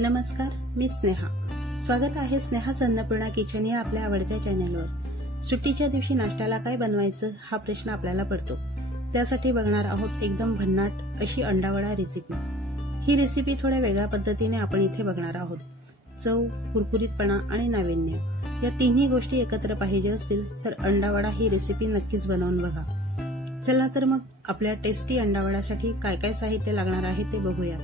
नमस्कार, मी स्नेहा. स्वागत आहे स्नेहाच अन्नपूर्णा किचन या आपल्या आवडत्या चॅनलवर. सुट्टीच्या दिवशी नाश्त्याला काय बनवायचं हा प्रश्न आपल्याला पडतो. त्यासाठी बघणार आहोत एकदम भन्नाट अशी अंडावडा रेसिपी. ही रेसिपी थोड्या वेगळ्या पद्धतीने आपण इथे बघणार आहोत. चव, कुरकुरीतपणा आणि नाविन्य या तिन्ही गोष्टी एकत्र पाहिजे असतील तर अंडावडा ही रेसिपी नक्कीच बनवून बघा. चला तर मग आपल्या टेस्टी अंडावड्यासाठी काय काय साहित्य लागणार आहे ते बघूया.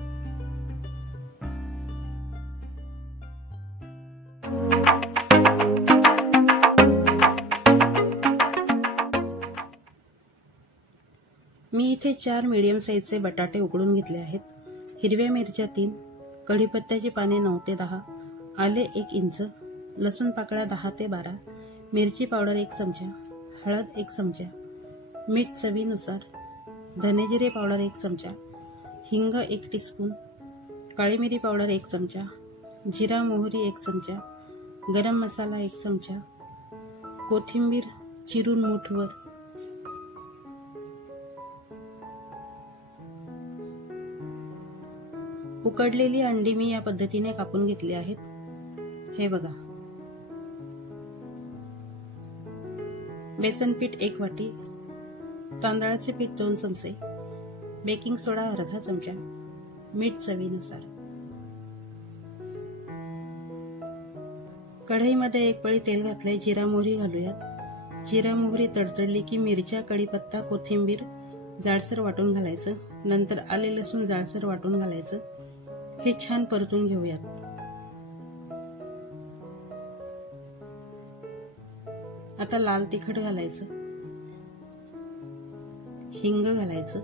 मी इथे 4 मीडियम साईजचे बटाटे उकडून घेतले आहेत. हिरव्या मिरच्या 3, कढीपत्त्याची पाने 9 ते 10, आले 1 इंच, लसूण पाकळ्या 10 ते 12, मिरची पावडर 1 चमचा, हळद 1 चमचा, मीठ चवीनुसार, धनेजिरे पावडर 1 चमचा, हिंग 1 टीस्पून, काळी मिरी पावडर 1 चमचा, जिरा मोहरी 1 चमचा, गरम मसाला 1 चमचा, कोथिंबीर चिरून मूठभर, उकडलेली अंडी मी या पद्धतीने कापून घेतली आहेत. हे बघा. बेसन पीठ 1 वाटी, तांदळाचे पीठ 2 चमचे, बेकिंग सोडा अर्धा चमचा, मीठ चवीनुसार. कढईमध्ये 1 पळी तेल घातले. जिरा मोहरी घालूयात. जिरा मोहरी तडतडली की मिरच्या, कढीपत्ता, कोथिंबीर जाडसर वाटून घालायचं. नंतर आले लसूण जाडसर वाटून घालायचं. हे छान परतून घेऊयात. आता लाल तिखट घालायचं, हिंग घालायचं,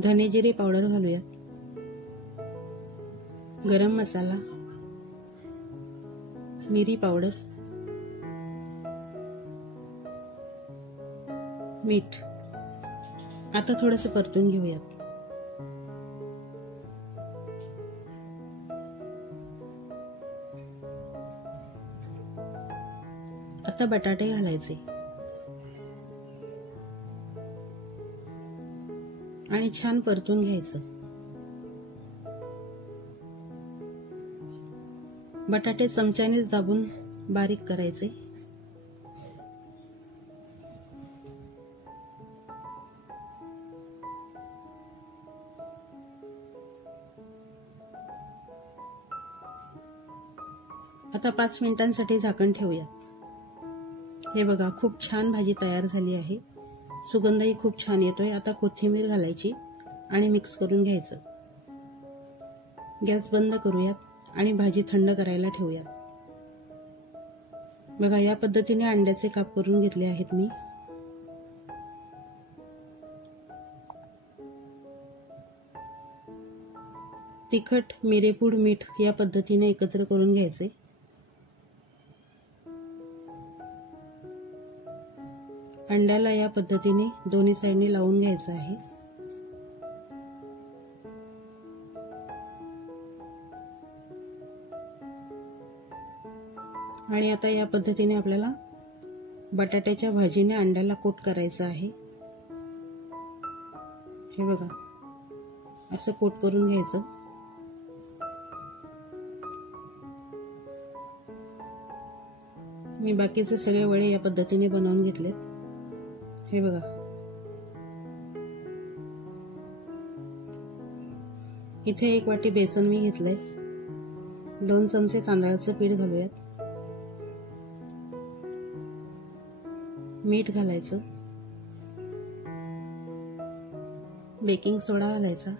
धनेजिरे पावडर घालूयात, गरम मसाला, मिरी पावडर, मीठ. आता थोडंसं परतून घेऊयात. आता बटाटे घालायचे आणि छान परतून घ्यायचं. बटाटे चमच्याने दाबून बारीक करायचे. आता 5 मिनिटांसाठी झाकण ठेवूया. हे बघा, खूप छान भाजी तयार झाली आहे. सुगंधही खूप छान येतोय. आता कोथिंबीर घालायची आणि मिक्स करून घ्यायचं. गॅस बंद करूयात आणि भाजी थंड करायला ठेवूयात. बघा, या पद्धतीने अंड्याचे काप करून घेतले आहेत मी. तिखट, मिरेपूड, मीठ या पद्धतीने एकत्र करून घ्यायचे. अंड्याला या पद्धतीने दोन्ही साईडने लावून घ्यायचं आहे. आणि आता या पद्धतीने आपल्याला बटाट्याच्या भाजीने अंड्याला कोट करायचं आहे. हे बघा, असं कोट करून घ्यायचं. मी बाकीचे सगळे वडे या पद्धतीने बनवून घेतलेत. हे बघा. इथे 1 वाटी बेसन मी घेतलंय. 2 चमचे तांदळाचं पीठ घालूयात. मीठ घालायचं, बेकिंग सोडा घालायचा,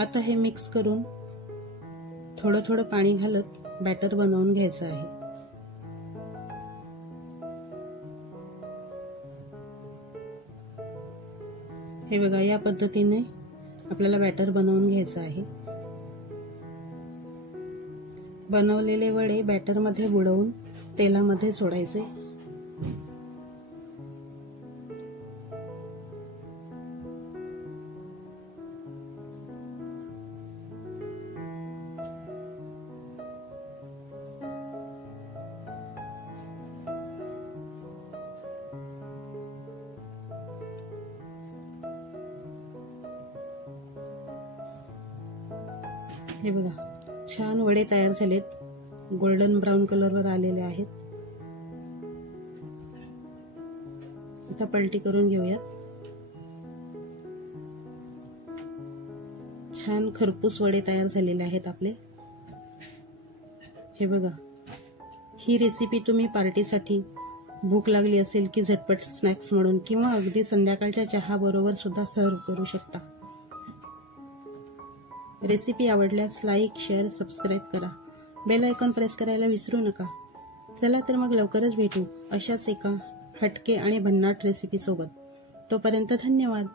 आता हे मिक्स करून थोडं थोडं पाणी घालत बॅटर बनवून घ्यायचं आहे. हे बघा, या पद्धतीने आपल्याला बॅटर बनवून घ्यायचं आहे. बनवलेले वडे बॅटरमध्ये बुडवून तेलामध्ये सोडायचे. हे बघा, छान वडे तयार झालेत, गोल्डन ब्राऊन कलरवर आलेले आहेत. आता पलटी करून घेऊयात. छान खरपूस वडे तयार झालेले आहेत आपले. हे बघा, ही रेसिपी तुम्ही पार्टीसाठी, भूक लागली असेल की झटपट स्नॅक्स म्हणून किंवा अगदी संध्याकाळच्या चहा बरोबर सुद्धा सर्व्ह करू शकता. रेसिपी आवडल्यास लाईक, शेअर, सबस्क्राईब करा. बेल आयकॉन प्रेस करायला विसरू नका. चला तर मग लवकरच भेटू अशाच एका हटके आणि भन्नाट रेसिपी सोबत. तोपर्यंत धन्यवाद.